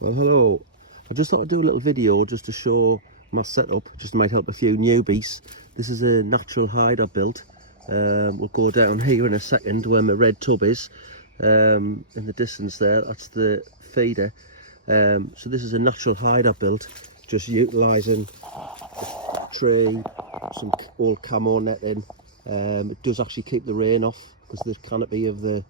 Well, hello. I just thought I'd do a little video just to show my setup, just might help a few newbies. This is a natural hide I built. We'll go down here in a second where my red tub is. In the distance there, that's the feeder. So this is a natural hide I built, just utilising tree, some old camo netting. It does actually keep the rain off because the canopy of the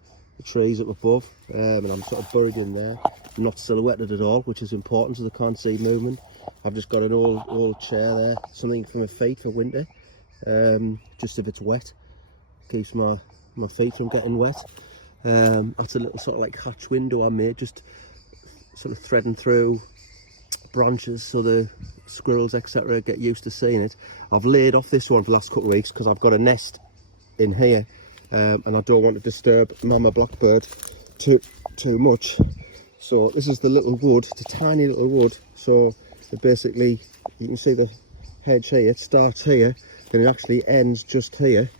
trees up above, and I'm sort of buried in there, not silhouetted at all, which is important so they can't see movement. I've just got an old chair there, something for my feet for winter, just if it's wet, keeps my feet from getting wet. That's a little sort of like hatch window I made, just sort of threading through branches so the squirrels etc get used to seeing it. I've laid off this one for the last couple of weeks because I've got a nest in here, and I don't want to disturb mama blackbird too much. So this is the little wood, it's a tiny little wood. So basically you can see the hedge here, it starts here and it actually ends just here,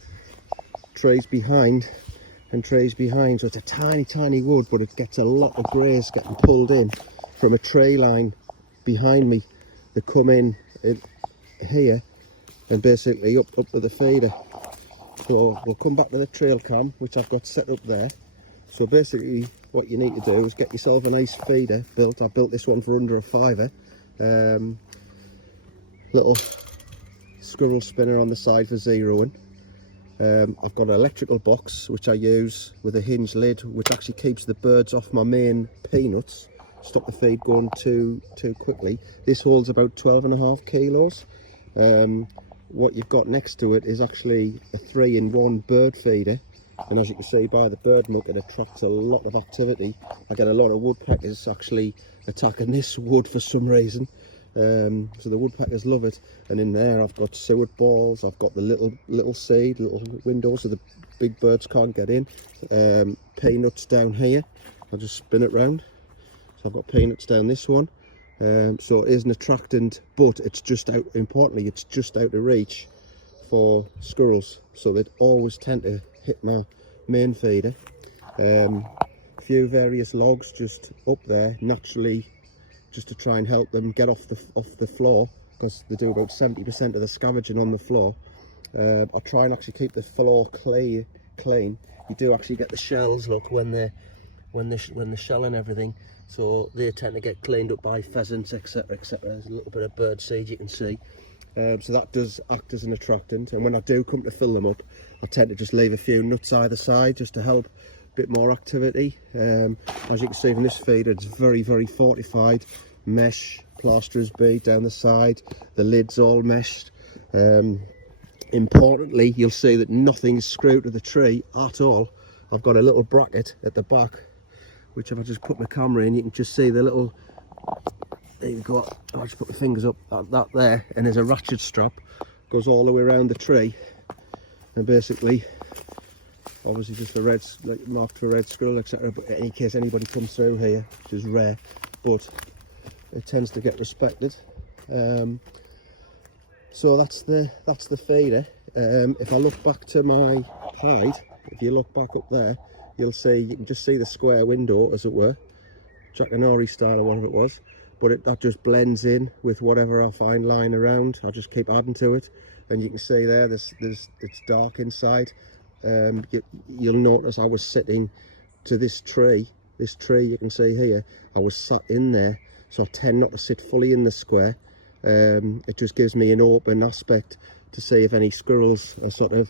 trees behind and trees behind. So it's a tiny wood, but it gets a lot of greys getting pulled in from a tree line behind me. They come in here and basically up to the feeder. So we'll come back to the trail cam, which I've got set up there. So basically what you need to do is get yourself a nice feeder built. I built this one for under a £5. Little squirrel spinner on the side for zeroing. I've got an electrical box which I use with a hinge lid, which actually keeps the birds off my main peanuts, stop the feed going too quickly. This holds about 12.5 kilos. What you've got next to it is actually a 3-in-1 bird feeder, and as you can see by the bird muck, it attracts a lot of activity. I get a lot of woodpeckers actually attacking this wood for some reason, so the woodpeckers love it. And in there I've got suet balls, I've got the little seed, little windows so the big birds can't get in. Peanuts down here, I'll just spin it round. So I've got peanuts down this one. So it is an attractant, but it's just out, importantly, it's just out of reach for squirrels. So they'd always tend to hit my main feeder. Few various logs just up there, naturally, just to try and help them get off the floor, because they do about 70% of the scavenging on the floor. I try and actually keep the floor clean. You do actually get the shells, look, when they're shelling everything. So they tend to get cleaned up by pheasants, etc, etc. There's a little bit of bird seed you can see. So that does act as an attractant. And when I do come to fill them up, I tend to just leave a few nuts either side just to help a bit more activity. As you can see from this feeder, it's very fortified. Mesh, plasterers bead down the side. The lid's all meshed. Importantly, you'll see that nothing's screwed to the tree at all. I've got a little bracket at the back, which if I just put my camera in, you can just see the little, there you go, I'll just put my fingers up that there, and there's a ratchet strap, goes all the way around the tree, and basically, obviously just for reds, like marked for red squirrel, etc, but in case anybody comes through here, which is rare, but it tends to get respected. So that's the feeder. If I look back to my hide, if you look back up there, you'll see, you can just see the square window, as it were, Jackanory style or whatever it was, but that just blends in with whatever I find lying around. I just keep adding to it, and you can see there, it's dark inside. You'll notice I was sitting to this tree you can see here, I was sat in there, so I tend not to sit fully in the square. It just gives me an open aspect to see if any squirrels are sort of,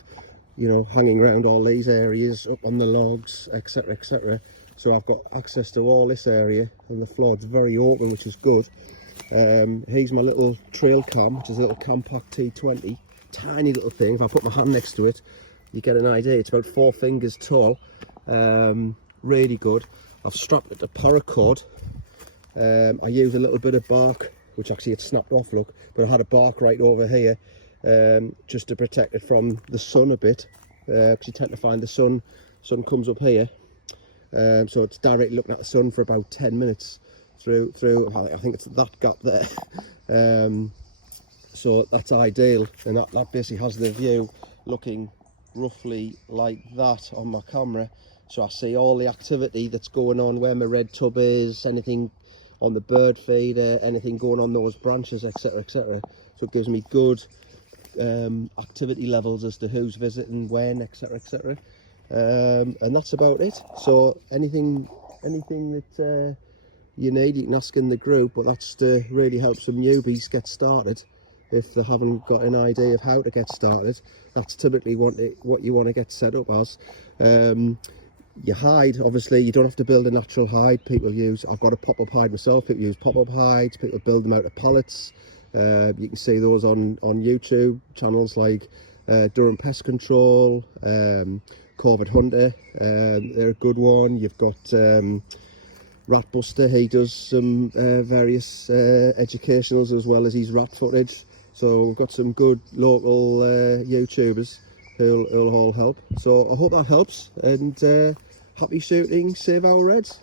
you know, hanging around all these areas, up on the logs, etc, etc. So I've got access to all this area, and the floor is very open, which is good. Here's my little trail cam, which is a little Compact T20, tiny little thing. If I put my hand next to it, you get an idea. It's about 4 fingers tall. Really good. I've strapped it to paracord. I use a little bit of bark, which actually it snapped off, look, but I had a bark right over here, just to protect it from the sun a bit, because you tend to find the sun comes up here, so it's directly looking at the sun for about 10 minutes through I think it's that gap there. So that's ideal, and that basically has the view looking roughly like that on my camera. So I see all the activity that's going on, where my red tub is, anything, on the bird feeder, anything going on those branches, etc, etc. So it gives me good activity levels as to who's visiting, when, etc, etc. And that's about it. So anything that you need, you can ask in the group, but that's to really help some newbies get started if they haven't got an idea of how to get started. That's typically what you want to get set up as. Your hide, obviously you don't have to build a natural hide. People use, I've got a pop-up hide myself, people use pop-up hides, people build them out of pallets. You can see those on YouTube channels like Durham Pest Control, Corvid Hunter, they're a good one. You've got Ratbuster, he does some various educationals as well as his rat footage. So we've got some good local YouTubers who'll all help. So I hope that helps, and happy shooting, save our reds.